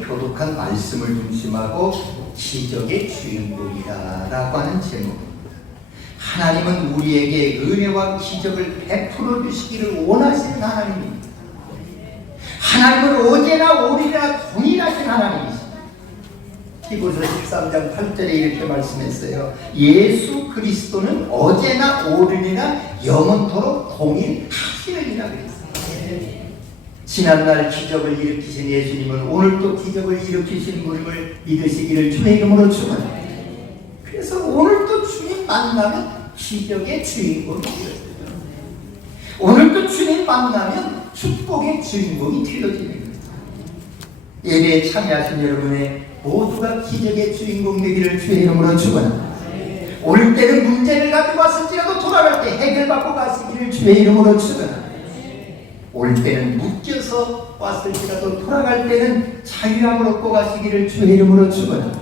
교독한 말씀을 중심하고 기적의 주인공이다라고 하는 제목입니다. 하나님은 우리에게 은혜와 기적을 베풀어 주시기를 원하시는 하나님입니다. 하나님은 어제나 오늘이나 동일하신 하나님이십니다. 히브리서 13장 8절에 이렇게 말씀했어요. 예수 그리스도는 어제나 오늘이나 영원토록 동일하시느니라 그랬어요. 지난날 기적을 일으키신 예수님은 오늘 또 기적을 일으키신 분임을 믿으시기를 주의 이름으로 축원합니다. 그래서 오늘 또 주님 만나면 기적의 주인공이 되어져요. 오늘 또 주님 만나면 축복의 주인공이 되어지는 거예요. 예배에 참여하신 여러분의 모두가 기적의 주인공 되기를 주의 이름으로 축원합니다. 올 때는 문제를 가지고 왔을지라도 돌아갈 때 해결받고 가시기를 주의 이름으로 축원합니다. 올 때는 묶여서 왔을지라도 돌아갈 때는 자유함을 얻고 가시기를 주의 이름으로 축원합니다.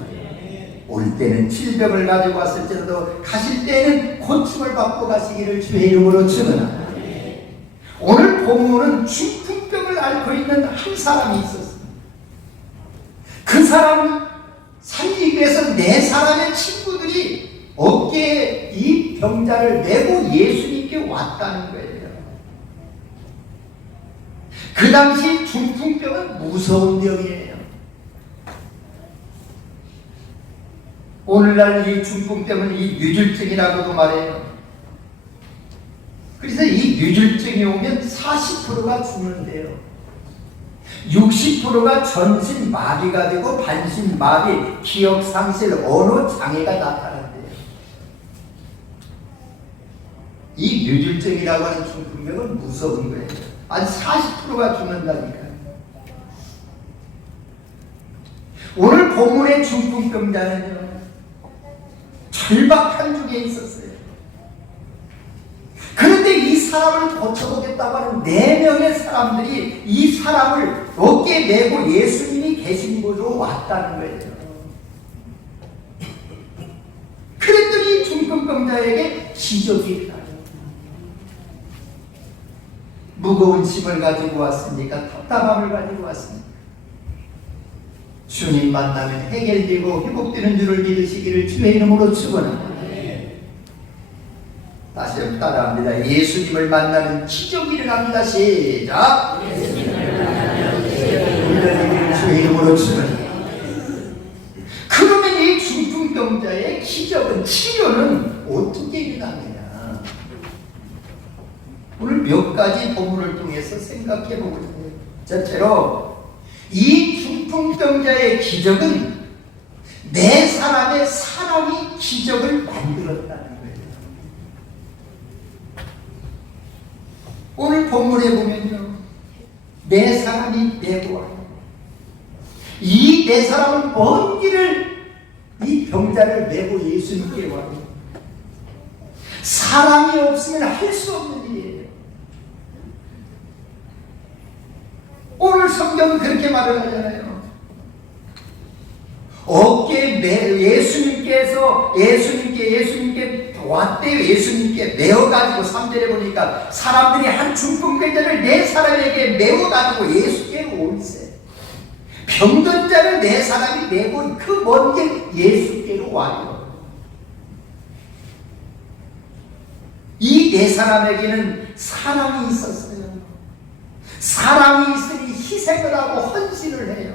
올 때는 질병을 가지고 왔을지라도 가실 때는 고침을 받고 가시기를 주의 이름으로 축원합니다. 오늘 본문은 중풍병을 앓고 있는 한 사람이 있었습니다. 그 사람을 살리기 위해서 네 사람의 친구들이 어깨에 이 병자를 메고 예수님께 왔다는 거예요. 그 당시 중풍병은 무서운 병이에요. 오늘날 이 중풍병은 이 뇌졸중이라고도 말해요. 그래서 이 뇌졸중이 오면 40%가 죽는데요. 60%가 전신 마비가 되고 반신 마비, 기억 상실, 언어 장애가 나타난대요. 이 뇌졸중이라고 하는 중풍병은 무서운 거예요. 한 40%가 죽는다니까요. 오늘 본문의 중풍병자는요, 절박한 중에 있었어요. 그런데 이 사람을 고쳐보겠다고 하는 4명의 사람들이 이 사람을 어깨에 메고 예수님이 계신 곳으로 왔다는 거예요. 그랬더니 중풍병자에게 기적이 일어나요. 무거운 짐을 가지고 왔으니까, 답답함을 가지고 왔으니까 주님 만나면 해결되고 회복되는 줄을 믿으시기를 주의 이름으로 축원합니다. 다시 한번 따라합니다. 예수님을 만나면 기적이 일어납니다. 시작. 예수님을 만나면 주의 이름으로 축원합니다. 그러면 이 중풍병자의 기적은, 치료는 어떻게 일어납니까? 오늘 몇 가지 본문을 통해서 생각해 보고 있습니다. 첫째로, 이 중풍병자의 기적은 네 사람의 사람이 기적을 만들었다는 거예요. 오늘 본문에 보면요, 네 사람이 메고 와요. 이 네 사람은 먼 길을 이 병자를 메고 예수님께 와요. 사람이 없으면 할 수 없는 일이에요. 오늘 성경은 그렇게 말을 하잖아요. 어깨에 예수님께 왔대요. 예수님께 메어가지고 3절에 보니까 사람들이 한 중풍병자를 네 사람에게 메어가지고 예수께 올세. 병든 자를 네 사람이 메고 그 먼 길 예수께로 와요. 이 네 사람에게는 사랑이 있었어요. 사랑이 있으니 희생을 하고 헌신을 해요.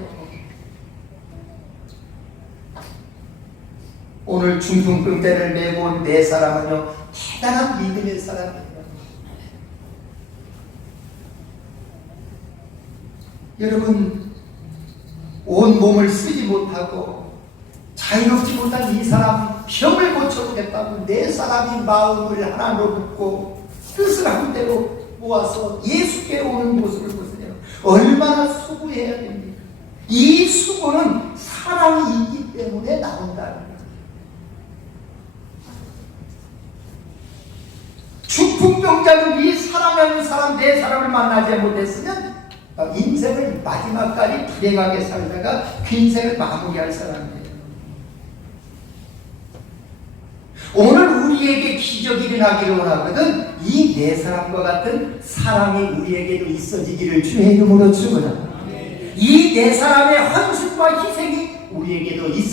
오늘 중풍병자를 메고 온 네 사람은요, 대단한 믿음의 사람이에요. 여러분, 온 몸을 쓰지 못하고 자유롭지 못한 이 사람 병을 고쳐주겠다고 네 사람이 마음을 하나로 묶고 뜻을 한 대로 모아서 예수께 오는 모습을 보세요. 얼마나 수고해야 됩니까? 이 수고는 사랑이 있기 때문에 나온다는 거예요. 중풍병자는 이 사랑하는 사람 네 사람을 만나지 못했으면 인생을 마지막까지 불행하게 살다가 그 인생을 마무리할 사람이에요. 오늘 우리에게 기적이 일어나기를 원하거든 이 네 사람과 같은 사랑이 우리에게도 있어지기를 주의 이름으로 축원합니다. 이 네 사람의 헌신과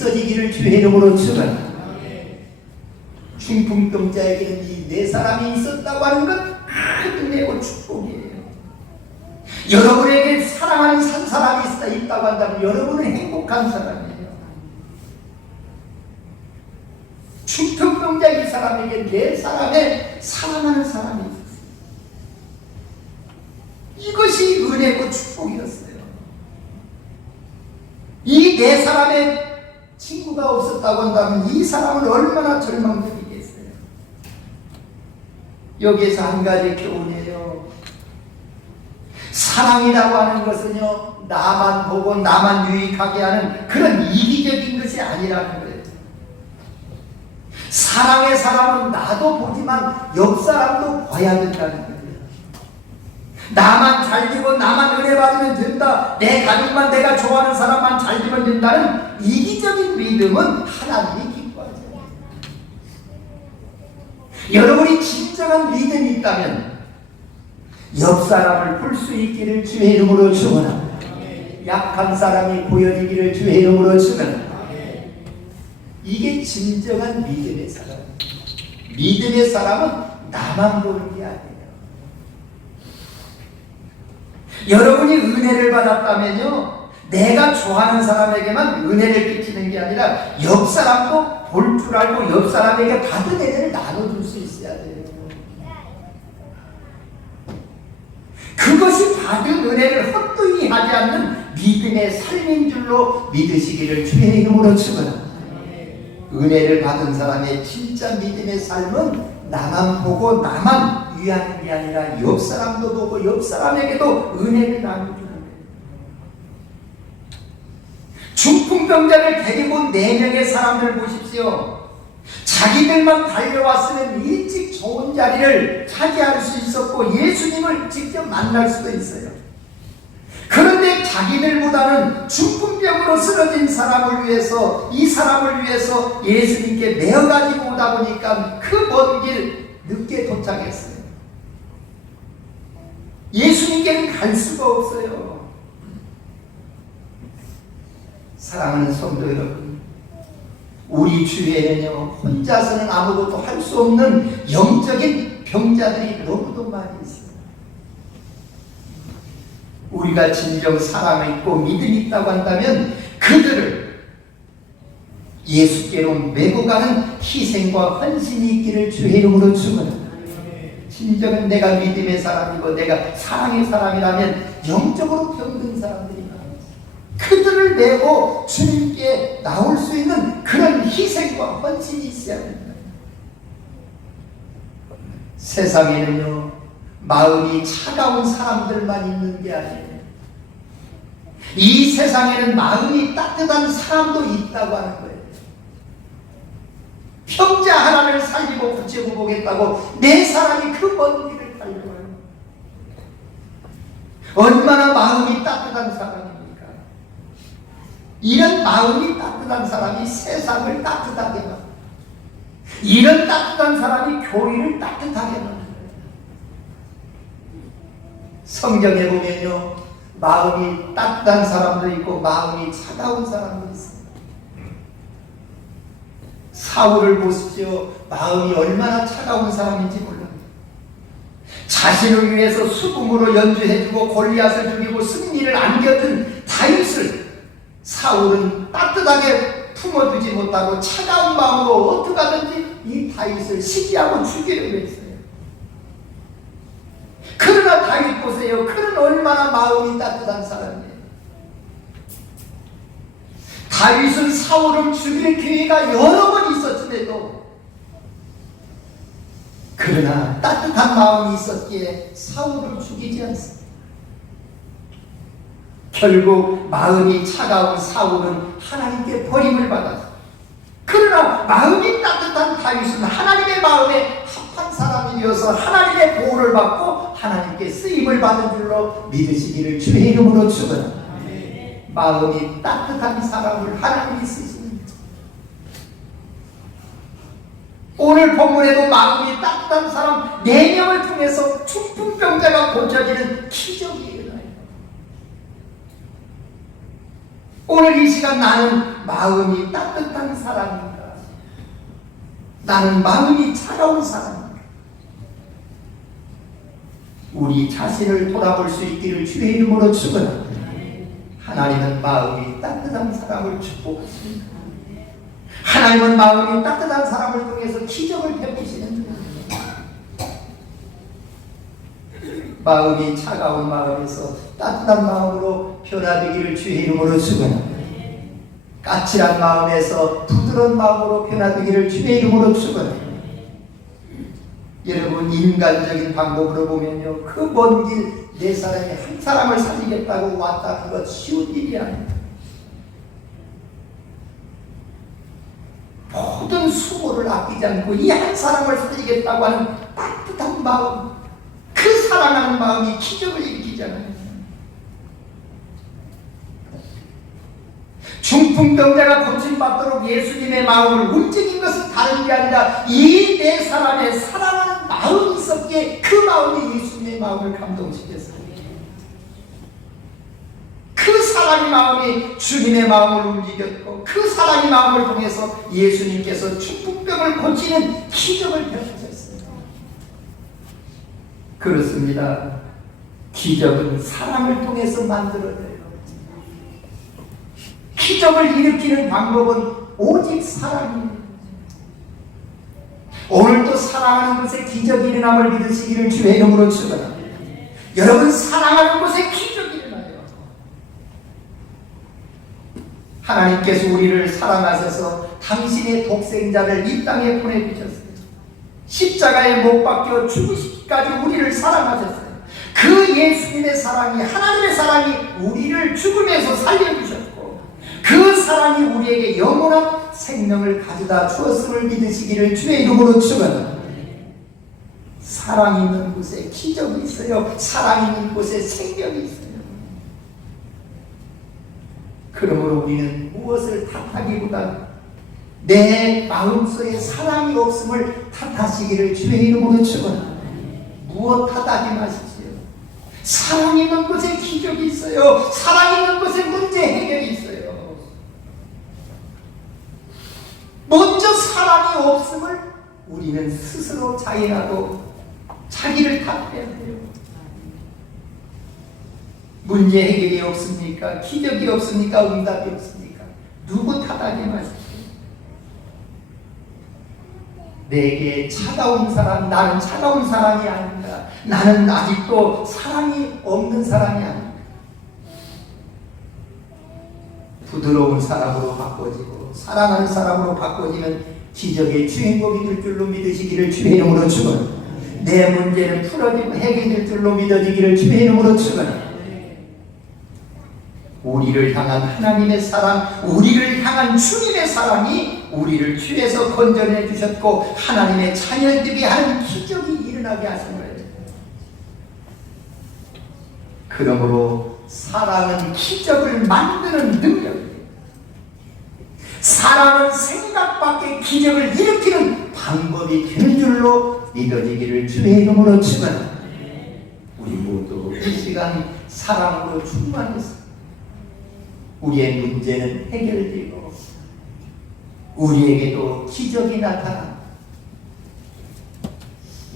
없어지기를 주의 이름으로 축원합니다. 중풍병자에게는 이 네 사람이 있었다고 하는 건 은혜고 축복이에요. 여러분에게 사랑하는 한 사람이 있다고 한다면 여러분은 행복한 사람이에요. 중풍병자 이 사람에게 네 사람의 사랑하는 사람이 있었어요. 이것이 은혜고 축복이었어요. 이 네 사람의 친구가 없었다고 한다면 이 사람은 얼마나 절망적이겠어요. 여기에서 한 가지 교훈이에요. 사랑이라고 하는 것은요, 나만 보고 나만 유익하게 하는 그런 이기적인 것이 아니라는 거예요. 사랑의 사람은 나도 보지만 옆 사람도 봐야 된다는 거예요. 나만 잘 되고 나만 은혜 받으면 된다, 내 가족만, 내가 좋아하는 사람만 잘 되면 된다는 이기적인 믿음은 하나님이 기뻐하지 않아요. 여러분이 진정한 믿음이 있다면 옆 사람을 볼 수 있기를 주의 이름으로 축원합니다. 약한 사람이 보여지기를 주의 이름으로 축원합니다. 이게 진정한 믿음의 사람. 믿음의 사람은 나만 보는 게 아니에요. 여러분이 은혜를 받았다면요, 내가 좋아하는 사람에게만 은혜를 끼치는 게 아니라 옆 사람도 볼 줄 알고 옆 사람에게 받은 은혜를 나눠줄 수 있어야 돼요. 그것이 받은 은혜를 헛되이 하지 않는 믿음의 삶인 줄로 믿으시기를 주의 이름으로 축원합니다. 은혜를 받은 사람의 진짜 믿음의 삶은 나만 보고 나만 위하는 게 아니라 옆 사람도 보고 옆 사람에게도 은혜를 나눠주는 거예요. 중풍병자를 데리고 4명의 사람들 보십시오. 자기들만 달려왔으면 일찍 좋은 자리를 차지할 수 있었고 예수님을 직접 만날 수도 있어요. 그런데 자기들보다는 중풍병으로 쓰러진 사람을 위해서, 이 사람을 위해서 예수님께 메어가지고 오다 보니까 그 먼 길 늦게 도착했어요. 예수님께는 갈 수가 없어요. 사랑하는 성도 여러분, 우리 주위에는요, 혼자서는 아무것도 할 수 없는 영적인 병자들이 너무도 많이 있어요. 우리가 진정 사랑이 있고 믿음이 있다고 한다면 그들을 예수께로 메고 가는 희생과 헌신이 있기를 주의 이름으로 축원합니다. 진정은 내가 믿음의 사람이고 내가 사랑의 사람이라면 영적으로 병든 사람들이 많아요. 그들을 메고 주님께 나올 수 있는 그런 희생과 헌신이 있어야 됩니다. 세상에는요, 마음이 차가운 사람들만 있는 게 아니에요. 이 세상에는 마음이 따뜻한 사람도 있다고 하는 거예요. 형제 하나를 살리고 붙이고 보겠다고 내 사람이 그 먼 길을 달려와요. 얼마나 마음이 따뜻한 사람입니까? 이런 마음이 따뜻한 사람이 세상을 따뜻하게 만듭니다. 이런 따뜻한 사람이 교회를 따뜻하게 만듭니다. 성경에 보면요, 마음이 따뜻한 사람도 있고 마음이 차가운 사람도 있습니다. 사울을 보십시오. 마음이 얼마나 차가운 사람인지 몰라요. 자신을 위해서 수금으로 연주해주고 골리앗을 죽이고 승리를 안겨준 다윗을 사울은 따뜻하게 품어주지 못하고 차가운 마음으로 어떻게 하든지 이 다윗을 시기하고 죽이려고 했어요. 그러나 다윗 보세요. 그는 얼마나 마음이 따뜻한 사람이에요. 다윗은 사울을 죽일 기회가 여러 번 있었음에도 그러나 따뜻한 마음이 있었기에 사울을 죽이지 않습니다. 결국 마음이 차가운 사울은 하나님께 버림을 받았습니다. 그러나 마음이 따뜻한 다윗은 하나님의 마음에 합한 사람이 되어서 하나님의 보호를 받고 하나님께 쓰임을 받은 줄로 믿으시기를 주의 이름으로 축원합니다. 마음이 따뜻한 사람을 하나님이 쓰십니다. 오늘 본문에도 마음이 따뜻한 사람 4명을 통해서 중풍병자가 고쳐지는 기적이 일어나요. 오늘 이 시간 나는 마음이 따뜻한 사람인가? 나는 마음이 차가운 사람인가? 우리 자신을 돌아볼 수 있기를 주의 이름으로 축원합니다. 하나님은 마음이 따뜻한 사람을 축복하십니다. 하나님은 마음이 따뜻한 사람을 통해서 기적을 베푸시는 분입니다. 마음이 차가운 마음에서 따뜻한 마음으로 변화되기를 주의 이름으로 축원합니다. 까칠한 마음에서 부드러운 마음으로 변화되기를 주의 이름으로 축원합니다. 여러분, 인간적인 방법으로 보면요, 그 먼 길 내 사람이 한 사람을 살리겠다고 왔다, 그것 쉬운 일이 아닙니다. 모든 수고를 아끼지 않고 이 한 사람을 살리겠다고 하는 따뜻한 마음, 그 사랑하는 마음이 기적을 일으키잖아요. 중풍병자가 고침받도록 예수님의 마음을 움직인 것은 다른 게 아니라 이 네 사람의 사랑하는 마음이 있었기에 그 마음이 예수님의 마음을 감동시켰어요. 그 사랑의 마음이 주님의 마음을 움직였고 그 사랑의 마음을 통해서 예수님께서 중풍병을 고치는 기적을 베푸셨어요. 그렇습니다. 기적은 사랑을 통해서 만들어져요. 기적을 일으키는 방법은 오직 사랑입니다. 오늘도 사랑하는 곳에 기적이 일어남을 믿으시기를 주의 이름으로 축원합니다. 여러분, 사랑하는 곳에 기적이 일어나요. 하나님께서 우리를 사랑하셔서 당신의 독생자를 이 땅에 보내주셨어요. 십자가에 못 박혀 죽으시기까지 우리를 사랑하셨어요. 그 예수님의 사랑이, 하나님의 사랑이 우리를 죽음에서 살려주셨고 그 사랑이 우리에게 영원한 생명을 가져다 주었음을 믿으시기를 주의 이름으로 축원합니다. 사랑이 있는 곳에 기적이 있어요. 사랑이 있는 곳에 생명이 있어요. 그러므로 우리는 무엇을 탓하기보다 내 마음속에 사랑이 없음을 탓하시기를 주의 이름으로 축원합니다. 무엇 탓하지 마십시오. 사랑이 있는 곳에 기적이 있어요. 사랑이 있는 곳에 문제 해결이 있어요. 먼저 사랑이 없음을 우리는 스스로 자인하고 자기를 탓해야 돼요. 문제 해결이 없습니까? 기적이 없습니까? 응답이 없습니까? 누구 탓하지 마십시오. 내게 차가운 사람, 나는 차가운 사람이 아닌가? 나는 아직도 사랑이 없는 사람이 아닌가? 부드러운 사람으로 바꿔지고 사랑하는 사람으로 바꿔지면 기적의 주인공이 될 줄로 믿으시기를 주의 이름으로 축원합니다. 내 문제는 풀어지고 해결될 줄로 믿어지기를 주의 이름으로 축원합니다. 우리를 향한 하나님의 사랑, 우리를 향한 주님의 사랑이 우리를 죄에서 건져내 주셨고 하나님의 자녀들이 하는 기적이 일어나게 하신 거예요. 그러므로 사랑은 기적을 만드는 능력이에요. 사랑은 생각 밖의 기적을 일으키는 방법이 되는 줄로 믿어지기를 주의 이름으로 축원합니다. 우리 모두 이 시간 사랑으로 충만해서 우리의 문제는 해결되고 우리에게도 기적이 나타나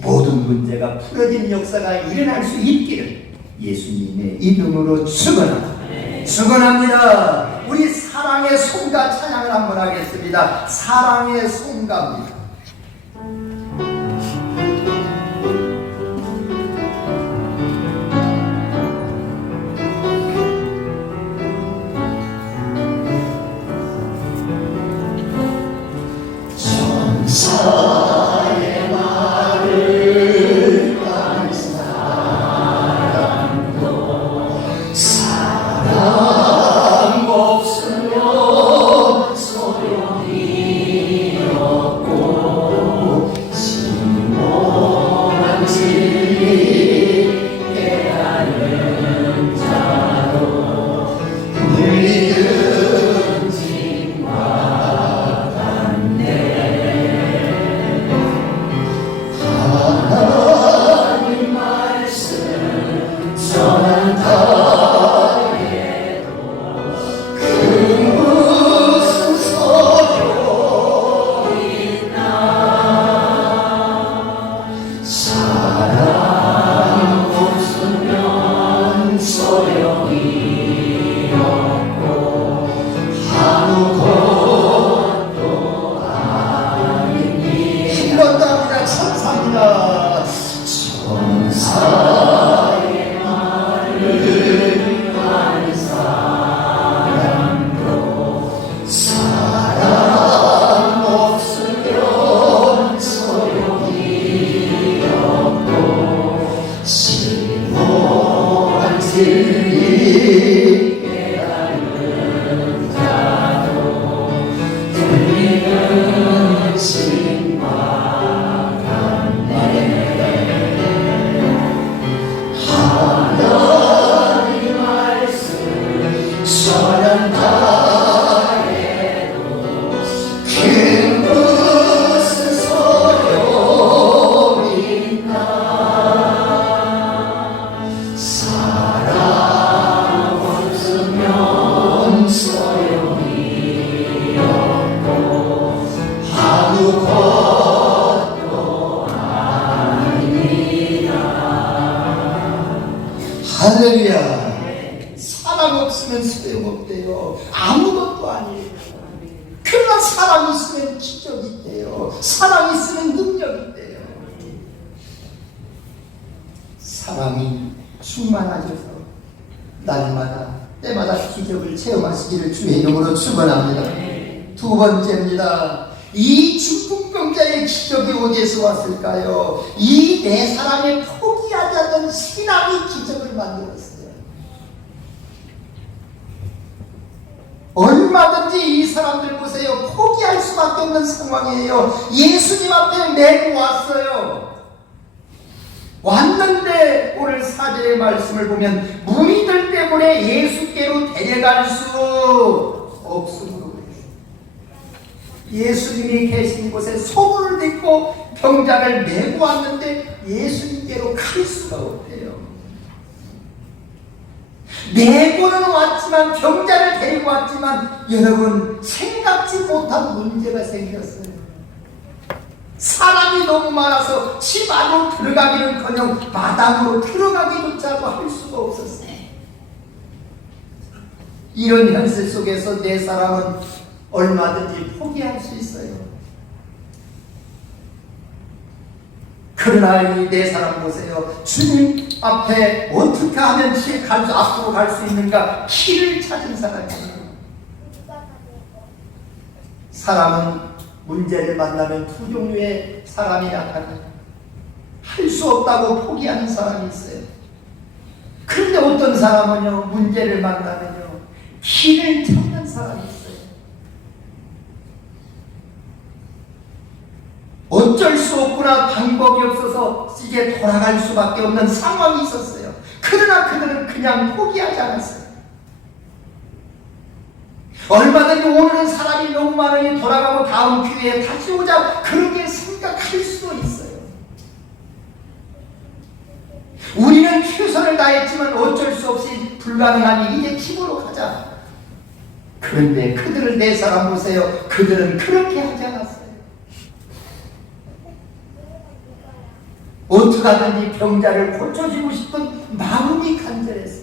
모든 문제가 풀어지는 역사가 일어날 수 있기를 예수님의 이름으로 축원합니다. 축원합니다. 우리 사랑의 송가 찬양을 한번 하겠습니다. 사랑의 송가입니다. 정사의 말을 딴 사람도 사랑 없으면 소용이 없고 아무것도 아니에요. 그러나 사랑이 있으면 기적이 있대요. 사랑이 있으면 능력이 있대요. 사랑이 충만하셔서 날마다 때마다 기적을 체험하시기를 주의 이름으로 축원합니다. 두 번째입니다. 이 중풍병자의 기적이 어디에서 왔을까요? 이 네 사람의 포기하지 않는 신앙이 기적을 만들었어요. 얼마든지 이 사람들 보세요. 포기할 수밖에 없는 상황이에요. 예수님 앞에 메고 왔어요. 왔는데 오늘 4절의 말씀을 보면 무리들 때문에 예수께로 데려갈 수 없으므로 예수님이 계신 곳에 소문을 듣고 병자를 메고 왔는데 예수님께로 갈 수가 없대요. 메고는 왔지만 병자를 데리고 왔지만 여러분 생각지 못한 문제가 생겼어요. 사람이 너무 많아서 집 안으로 들어가기는커녕 마당으로 들어가기조차도 할 수가 없었어요. 이런 현실 속에서 네 사람은 얼마든지 포기할 수 있어요. 그러나 이 네 사람 보세요. 주님 앞에 어떻게 하면 앞으로 갈 수 있는가 길을 찾은 사람이에요. 사람은 문제를 만나면 두 종류의 사람이 나타나요. 할 수 없다고 포기하는 사람이 있어요. 그런데 어떤 사람은요, 문제를 만나면요, 길을 찾는 사람이 있어요. 어쩔 수 없구나, 방법이 없어서 이제 돌아갈 수밖에 없는 상황이 있었어요. 그러나 그들은 그냥 포기하지 않았어요. 얼마든지 오늘은 사람이 너무 많으니 돌아가고 다음 기회에 다시 오자 그렇게 생각할 수도 있어요. 우리는 최선을 다했지만 어쩔 수 없이 불가능하니 이제 집으로 가자. 그런데 그들을 네 사람 보세요. 그들은 그렇게 하지 않았어요. 어떻게 하든지 병자를 고쳐주고 싶은 마음이 간절했어요.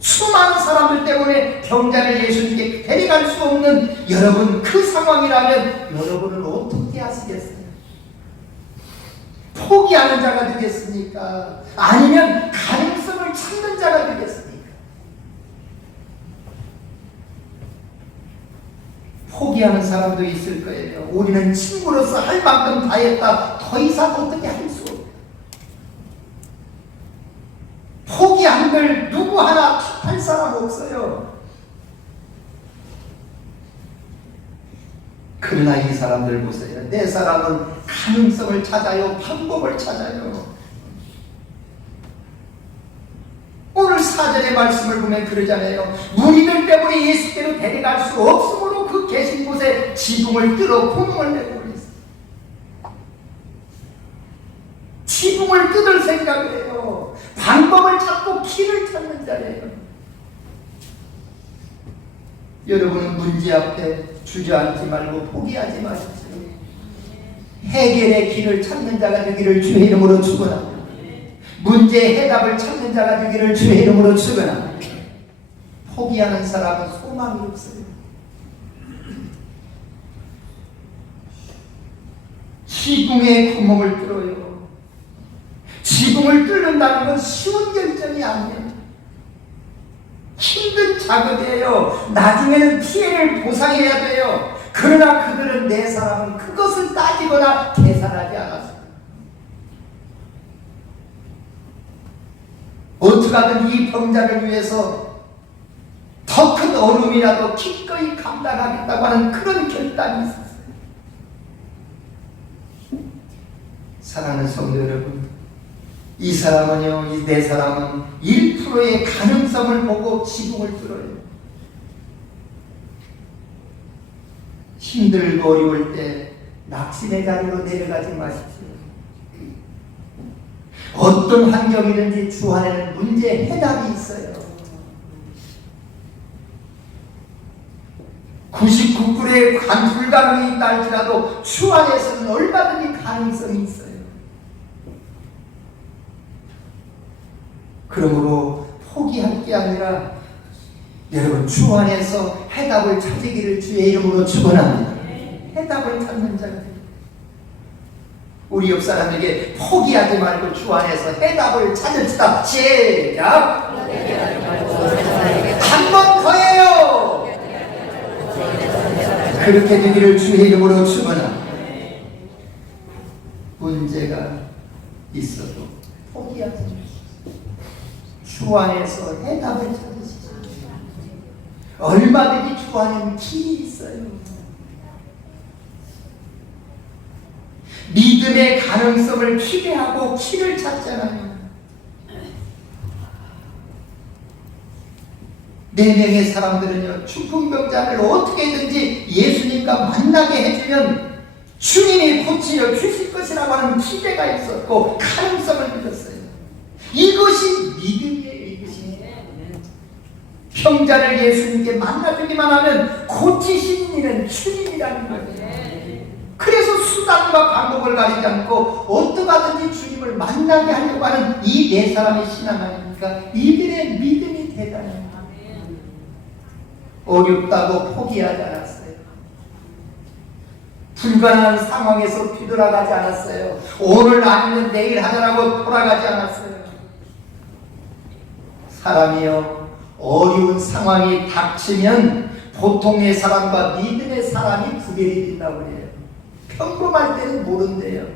수많은 사람들 때문에 병자를 예수님께 데려갈 수 없는 여러분, 그 상황이라면 여러분은 어떻게 하시겠어요? 포기하는 자가 되겠습니까? 아니면 가능성을 찾는 자가 되겠습니까? 포기하는 사람도 있을 거예요. 우리는 친구로서 할 만큼 다 했다. 더 이상 어떻게 할 수 없다. 포기한 걸 누구 하나 탓할 사람 없어요. 그러나 이 사람들 보세요. 네 사람은 가능성을 찾아요. 방법을 찾아요. 오늘 4절의 말씀을 보면 그러잖아요. 무리들 때문에 예수께로 데려갈 수 없으므로 그 계신 곳에 지붕을 뚫어 구멍을 내고 그랬어요. 지붕을 뜯을 생각을 해요. 방법을 찾고 길을 찾는 자예요. 여러분은 문제 앞에 주저앉지 말고 포기하지 마십시오. 해결의 길을 찾는 자가 되기를 주의 이름으로 축원합니다. 문제의 해답을 찾는 자가 되기를 주의 이름으로 축원합니다. 포기하는 사람은 소망이 없어요. 지붕에 구멍을 뚫어요. 지붕을 뚫는다는 건 쉬운 결정이 아니에요. 힘든 작업이에요. 나중에는 피해를 보상해야 돼요. 그러나 그들은 네 사람은 그것을 따지거나 계산하지 않았어요. 어떻게 하든 이 병자를 위해서 더 큰 어려움이라도 기꺼이 감당하겠다고 하는 그런 결단이 있었어요. 사랑하는 성도 여러분, 이 사람은요, 이 네 사람은 1%의 가능성을 보고 지붕을 뚫어요. 힘들고 어려울 때 낙심의 자리로 내려가지 마십시오. 어떤 환경이든지 주 안에는 문제 해답이 있어요. 99%의 불가능이 있다 할지라도 주 안에서는 얼마든지 가능성이 있어요. 그러므로 포기할 게 아니라 여러분, 주 안에서 해답을 찾으기를 주의 이름으로 축원합니다. 해답을 찾는 자가 됩니다. 우리 옆 사람에게 포기하지 말고 주 안에서 해답을 찾읍시다. 시작! 한 번 더 해요! 그렇게 되기를 주의 이름으로 축원합니다. 문제가 있어도 포기하지 마십시오. 주 안에서 해답을 찾으십시오. 얼마든지 주 안에는 길이 있어요. 믿음의 가능성을 기대하고 길을 찾잖아요. 4명의 사람들은요, 중풍병자를 어떻게든지 예수님과 만나게 해주면 주님이 고치려 주실 것이라고 하는 기대가 있었고 가능성을 믿었어요. 이것이 믿음이에요. 이것이 병자를 예수님께 만나주기만 하면 고치신 이는 주님이라는 거예요. 그래서 수단과 방법을 가리지 않고 어떻게 하든지 주님을 만나게 하려고 하는 이 4사람의 신앙 아닙니까? 이들의 믿음이 대단해요. 어렵다고 포기하지 않았어요. 불가능한 상황에서 뒤돌아가지 않았어요. 오늘 아니면 내일 하자라고 돌아가지 않았어요. 사람이요, 어려운 상황이 닥치면 보통의 사람과 믿음의 사람이 구별이 된다고 해요. 평범할 때는 모른대요.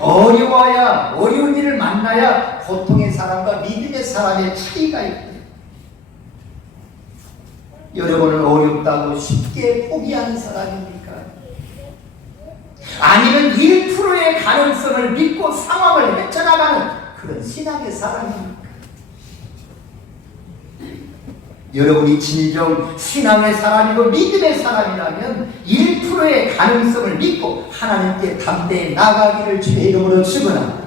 어려워야, 어려운 일을 만나야 보통의 사람과 믿음의 사람의 차이가 있대요. 여러분은 어렵다고 쉽게 포기하는 사람입니까? 아니면 1%의 가능성을 믿고 상황을 헤쳐나가는 그런 신앙의 사람입니까? 여러분이 진정 신앙의 사람이고 믿음의 사람이라면 1%의 가능성을 믿고 하나님께 담대히 나아가기를 주의 이름으로 축원합니다.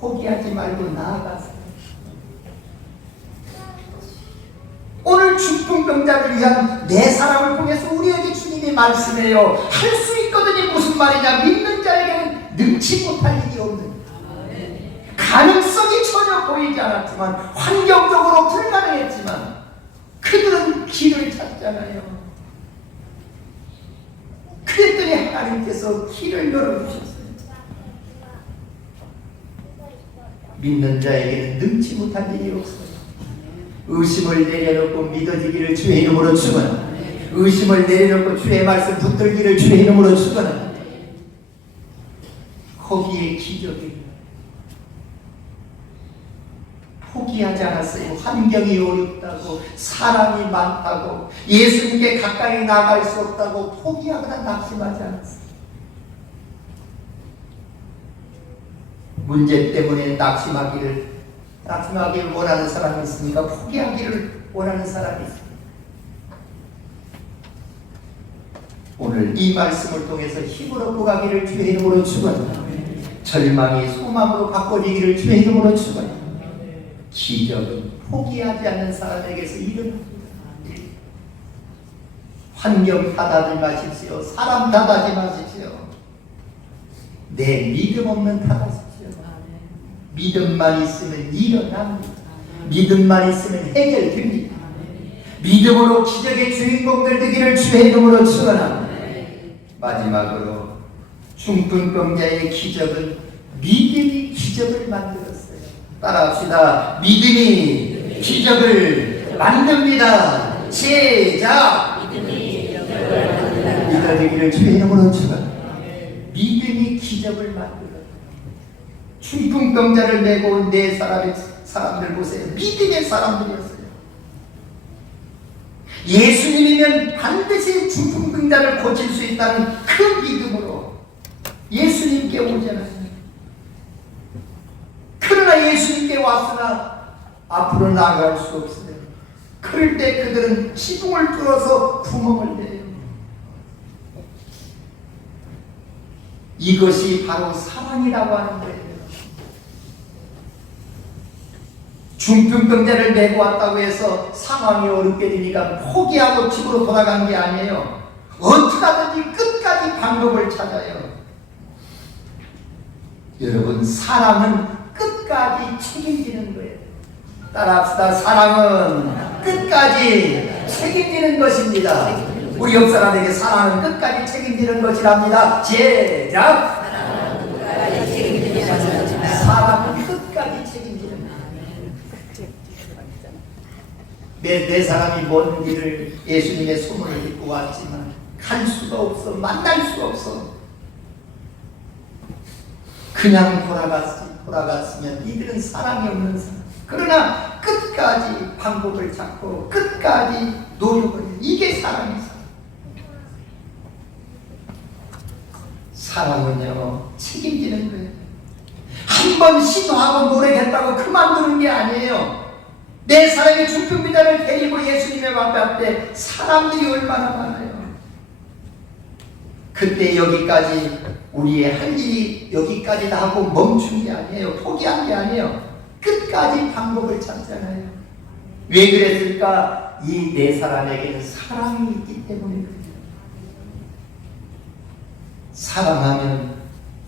포기하지 말고 나아가세요. 오늘 중풍병자를 위한 4사람을 통해서 우리에게 주님이 말씀해요. 할 수 있거든요. 무슨 말이냐? 믿는 자에게는 능치 못할 일이 없는, 가능성이 전혀 보이지 않았지만, 환경적으로 불가능했지만 그들은 길을 찾잖아요. 그랬더니 하나님께서 길을 열어주셨어요. 믿는 자에게는 능치 못할 일이 없어요. 의심을 내려놓고 믿어지기를 주의 이름으로 축원합니다. 의심을 내려놓고 주의 말씀 붙들기를 주의 이름으로 축원합니다. 거기에 기적이 포기하지 않았어요. 환경이 어렵다고, 사람이 많다고, 예수님께 가까이 나갈 수 없다고 포기하거나 낙심하지 않았어요. 문제 때문에 낙심하기를 원하는 사람이 있습니까? 포기하기를 원하는 사람이 있습니까? 오늘 이 말씀을 통해서 힘을 얻고 가기를 주의 이름으로 축원합니다. 절망이 소망으로 바꿔지기를 주의 이름으로 축원합니다. 기적은 포기하지 않는 사람에게서 일어납니다. 환경 탓하지 마십시오. 사람 탓하지 마십시오. 내 믿음 없는 탓하십시오. 믿음만 있으면 일어납니다. 믿음만 있으면 해결됩니다. 믿음으로 기적의 주인공들 되기를 주의 이름으로 축원합니다. 마지막으로 중풍병자의 기적은 믿음이 기적을 만들었어요. 따라합시다. 믿음이 기적을 만듭니다. 시작! 믿어지기를 주의 이름으로 축원합니다. 믿음이 기적을 만들었어요. 중풍병자를 메고 온 4사람들 보세요. 믿음의 사람들이었어요. 예수님이면 반드시 중풍병자를 고칠 수 있다는 그 믿음으로 예수님께 오잖아요. 그러나 예수님께 왔으나 앞으로 나아갈 수 없어요. 그럴 때 그들은 지붕을 뚫어서 구멍을 내요. 이것이 바로 사랑이라고 하는 거예요. 중풍병자를 메고 왔다고 해서 상황이 어렵게 되니까 포기하고 집으로 돌아간 게 아니에요. 어떻게 하든지 끝까지 방법을 찾아요. 여러분, 사랑은 끝까지 책임지는 거예요. 따라합시다. 사랑은 끝까지 책임지는 것입니다. 우리 옆 사람에게 사랑은 끝까지 책임지는 것이랍니다. 제작 사랑은 끝까지 책임지는 것. 내 사람이 먼 길을 예수님의 소문을 듣고 왔지만 갈 수가 없어. 만날 수가 없어. 그냥 돌아갔으면 이들은 사랑이 없는 사람. 그러나 끝까지 방법을 찾고 끝까지 노력을 해. 이게 사랑이죠. 사랑은요, 책임지는 거예요. 한 번 시도하고 노력했다고 그만두는 게 아니에요. 내 사랑의 중풍비자를 데리고 예수님의 앞에 사람들이 얼마나 많아요. 그때 여기까지 우리의 할 일이 여기까지 다 하고 멈춘 게 아니에요. 포기한 게 아니에요. 끝까지 방법을 찾잖아요. 왜 그랬을까? 이 네 사람에게는 사랑이 있기 때문에 그래요. 사랑하면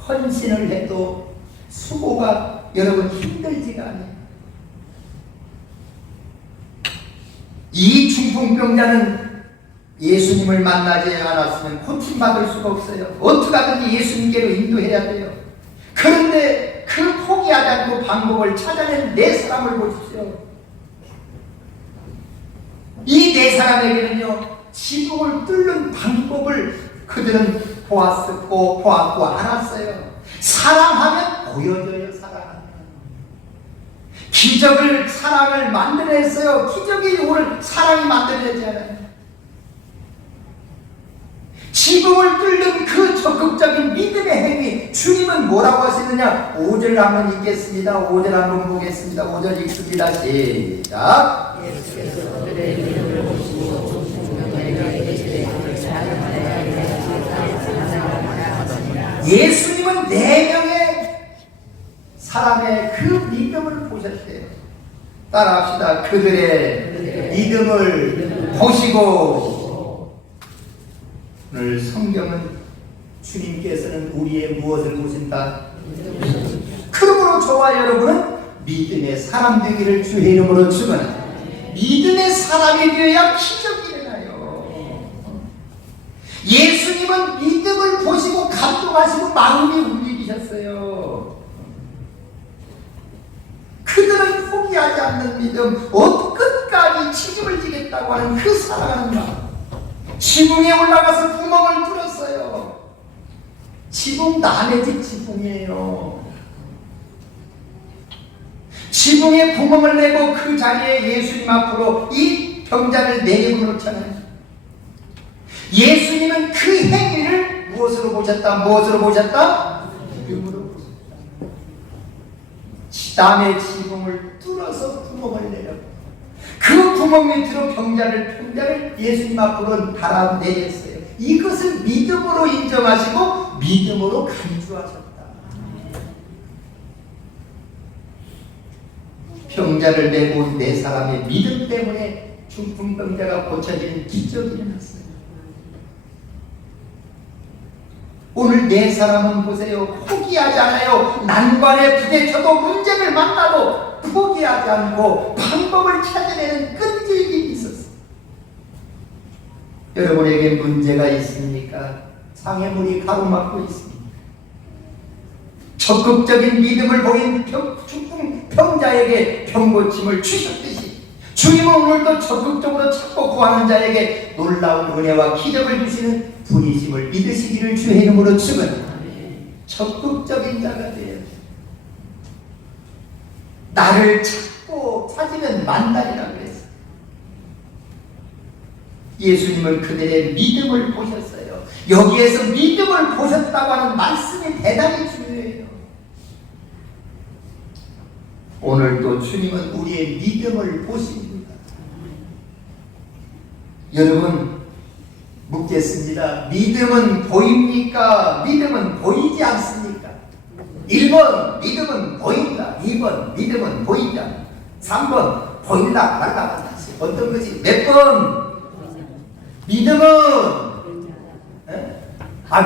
헌신을 해도 수고가 여러분 힘들지가 않아요. 이 중풍병자는 예수님을 만나지 않았으면 고침받을 수가 없어요. 어떻게 하든지 예수님께로 인도해야 돼요. 그런데 그 포기하지 않고 방법을 찾아낸 네 사람을 보십시오. 이 네 사람에게는요, 지붕을 뚫는 방법을 그들은 보았고 알았어요. 사랑하면 보여져요. 사랑하면 기적을 사랑을 만들어냈어요. 기적이 오늘 사랑이 만들어내잖아요. 지붕을 뚫는 그 적극적인 믿음의 행위, 주님은 뭐라고 하시느냐? 5절 한번 읽겠습니다. 5절 한번 보겠습니다. 5절 읽습니다. 시작. 예수님은 4명의 사람의 그 믿음을 보셨대요. 따라합시다. 그들의 믿음을 보시고. 오늘 성경은 주님께서는 우리의 무엇을 보신다? 그러므로 저와 여러분은 믿음의 사람 되기를 주의 이름으로 축원합니다. 믿음의 사람이 되어야 기적이 일어나요. 예수님은 믿음을 보시고 감동하시고 마음이 움직이셨어요. 그들은 포기하지 않는 믿음, 끝까지 책임을 지겠다고 하는 그 사랑하는 마음. 지붕에 올라가서 구멍을 뚫었어요. 지붕 남의 집 지붕이에요. 지붕에 구멍을 내고 그 자리에 예수님 앞으로 이 병자를 내려놓잖아요. 예수님은 그 행위를 무엇으로 보셨다? 무엇으로 보셨다? 믿음으로 보셨다. 남의 지붕을 뚫어서 구멍을 내려 그 구멍 밑으로 병자를 예수님 앞으로 달아내렸어요. 이것을 믿음으로 인정하시고 믿음으로 간주하셨다. 병자를 내고 온 네 사람의 믿음 때문에 중풍병자가 고쳐지는 기적이 일어났어요. 오늘 네 사람은 보세요. 포기하지 않아요. 난관에 부딪혀도 문제를 만나도 포기하지 않고 방법을 찾아내는 끈질김이 있었어요. 여러분에게 문제가 있습니까? 장애물이 가로막고 있습니다. 적극적인 믿음을 보인 중풍병자에게 병고침을 주셨듯이 주님은 오늘도 적극적으로 찾고 구하는 자에게 놀라운 은혜와 기적을 주시는 분이심을 믿으시기를 주의 이름으로 축원합니다. 적극적인 자가 되어야 나를 찾으면 만나리라 그랬어요. 예수님은 그들의 믿음을 보셨어요. 여기에서 믿음을 보셨다고 하는 말씀이 대단히 중요해요. 오늘도 주님은 우리의 믿음을 보십니다. 여러분 묻겠습니다. 믿음은 보입니까? 믿음은 보이지 않습니까? 1번 믿음은 보인다. 2번 믿음은 보이지 않다. 3번 보인다 말다. 어떤 거지? 몇 번? 믿음은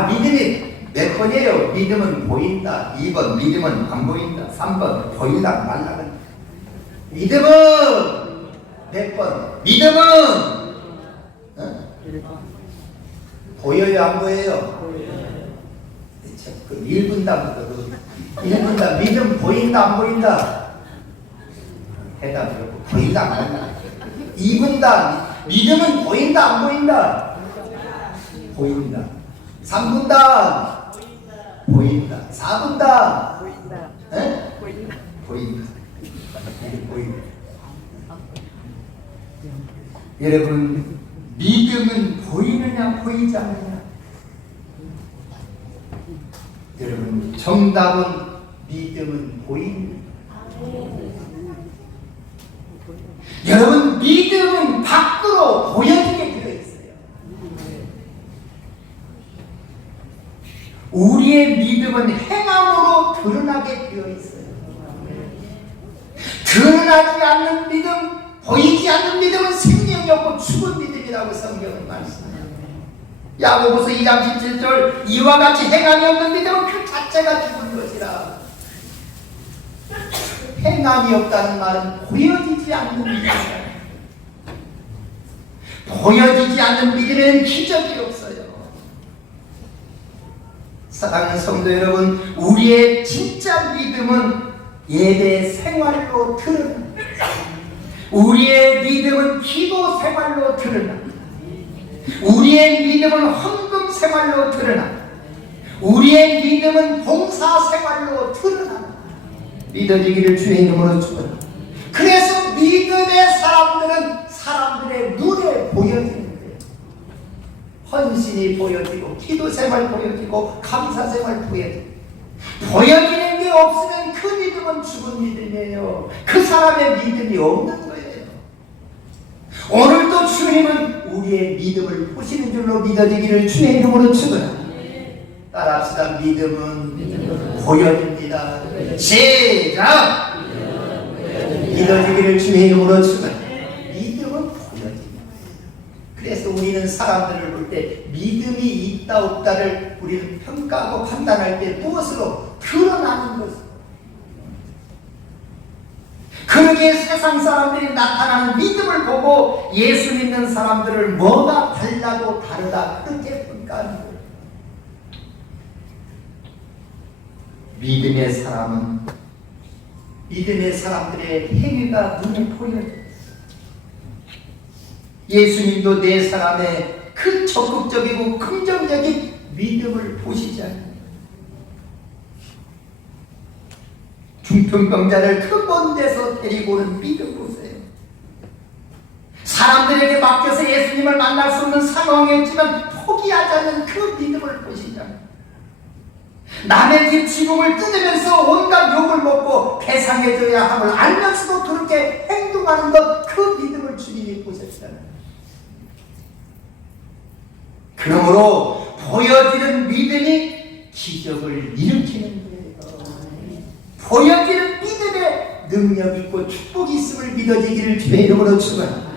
믿음이 몇 번이에요? 믿음은 보인다. 2번 믿음은 안 보인다. 3번 보인다 말라. 믿음은 몇 번? 믿음은 보여요, 안 보여요? 그 1분단부터 1분단 믿음 보인다, 안 보인다? 대답이 없고 보인다, 안 보인다? 2분단 믿음은 보인다, 안 보인다? 보인다. 3분단 보인다. 4분단 보인다. 에? 보인다. 보인다. 보인다. 여러분, 믿음은 보이느냐 보이지 않느냐? 여러분, 정답은 믿음은 보입니다. 여러분, 믿음은 밖으로 보여지게 되어 있어요. 우리의 믿음은 행함으로 드러나게 되어 있어요. 드러나지 않는 믿음, 보이지 않는 믿음은 생명이 없고 죽은 믿음이라고 성경은 말씀합니다. 야고보서 2장 17절 이와 같이 행함이 없는 믿음은 그 자체가 죽은 것이라. 행함이 없다는 말은 보여지지 않는 믿음이다. 보여지지 않는 믿음에는 기적이 없어요. 사랑하는 성도 여러분, 우리의 진짜 믿음은 예배 생활로 드러납니다. 우리의 믿음은 기도 생활로 드러납니다. 우리의 믿음은 헌금 생활로 드러납니다. 우리의 믿음은 봉사 생활로 드러납니다. 믿어지기를 주의 이름으로 축원합니다. 그래서 믿음의 사람들은 사람들의 눈에 보여지는 거예요. 헌신이 보여지고 기도 생활 보여지고 감사 생활 보여지고, 보여지는 게 없으면 그 믿음은 죽은 믿음이에요. 그 사람의 믿음이 없는 거예요. 오늘도 주님은 우리의 믿음을 보시는 줄로 믿어지기를 주의 이름으로 축원합니다. 따라합시다. 믿음은 보여집니다. 시작! 믿어지기를 주의 이름으로 축원합니다. 믿음은 보여집니다. 그래서 우리는 사람들을 볼 때 믿음이 있다 없다를 우리는 평가하고 판단할 때 무엇으로? 드러나는 것으로. 그러기에 세상 사람들이 나타나는 믿음을 보고 예수 믿는 사람들을 뭐가 달라도 다르다 그렇게 평가하는 거예요. 믿음의 사람들의 행위가 눈에 보여요. 예수님도 네 사람의 그 적극적이고 긍정적인 믿음을 보시지 않아요. 중풍병자를 그 먼 데서 데리고 오는 믿음 보세요. 사람들에게 맡겨서 예수님을 만날 수 없는 상황이었지만 포기하지 않는 그 믿음을 보시잖아요. 남의 집 지붕을 뜯으면서 온갖 욕을 먹고 배상해줘야 함을 알면서도 그렇게 행동하는 것, 그 믿음을 주님이 보셨잖아요. 그러므로 보여지는 믿음이 기적을 일으키는 거예요. 보여지는 믿음에 능력 있고 축복이 있음을 믿어지기를 주의 이름으로 축원합니다.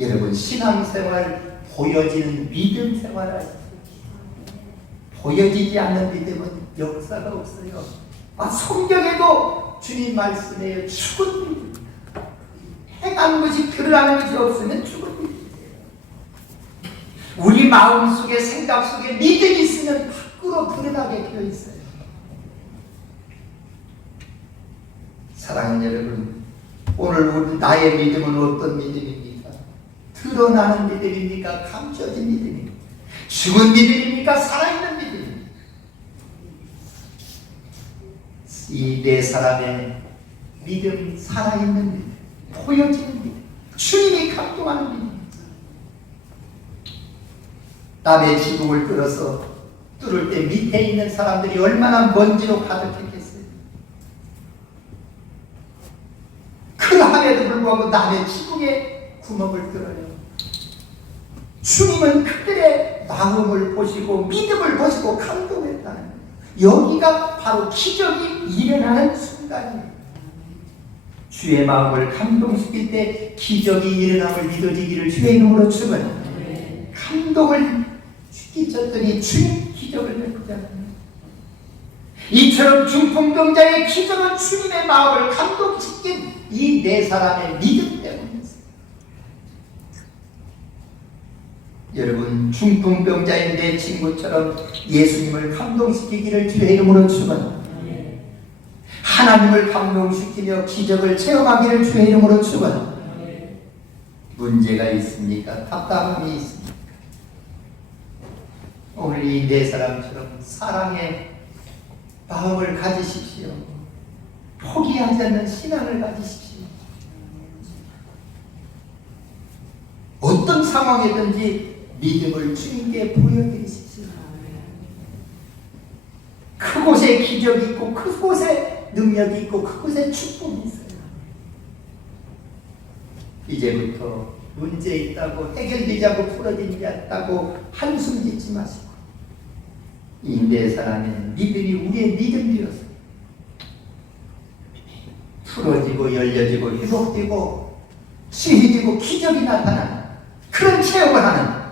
여러분, 신앙생활 보여지는 믿음 생활을 보여지지 않는 믿음은 역사가 없어요. 성경에도 주님 말씀에 죽은 믿음, 행한 것이 드러나는 것이 없으면 죽은 믿음이에요. 우리 마음속에 생각 속에 믿음이 있으면 밖으로 드러나게 되어 있어요. 사랑하는 여러분, 오늘 나의 믿음은 어떤 믿음입니까? 드러나는 믿음입니까? 감춰진 믿음입니까? 죽은 믿음입니까? 살아있는 믿음입니까? 이 네 사람의 믿음, 살아있는 믿음, 보여지는 믿음, 주님이 감동하는 믿음. 남의 지붕을 뚫어서 뚫을 때 밑에 있는 사람들이 얼마나 먼지로 가득했겠어요. 그럼에도 불구하고 남의 지붕에 구멍을 뚫어요. 주님은 그들의 마음을 보시고 믿음을 보시고 감동했다는 거예요. 여기가 바로 기적이 일어나는 순간이에요. 주의 마음을 감동시킬 때 기적이 일어남을 믿어지기를 주의 이름으로 축원합니다. 감동을 끼쳤더니 주님 기적을 베푸잖아요. 이처럼 중풍병자의 기적은 주님의 마음을 감동시킨 이 네 사람의 믿음 때문이었어요. 여러분, 중풍병자인 내 친구처럼 예수님을 감동시키기를 주의 이름으로 축원합니다. 하나님을 감동시키며 기적을 체험하기를 주의 이름으로 축원합니다. 문제가 있습니까? 답답함이 있습니까? 오늘 이 네 사람처럼 사랑의 마음을 가지십시오. 포기하지 않는 신앙을 가지십시오. 어떤 상황이든지 믿음을 주님께 보여드리십시오. 그곳에 기적이 있고 그곳에 능력이 있고 그곳에 축복이 있어요. 이제부터 문제 있다고 해결되지 않고 풀어지지 않다고 한숨 짓지 마시고 이 네 사람의 믿음이 우리의 믿음이었어요. 풀어지고 열려지고 회복되고 치유되고 기적이 나타나는 그런 체험을 하는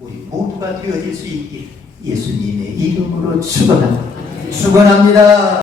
우리 모두가 되어질 수 있게 예수님의 이름으로 축원합니다. 축원합니다.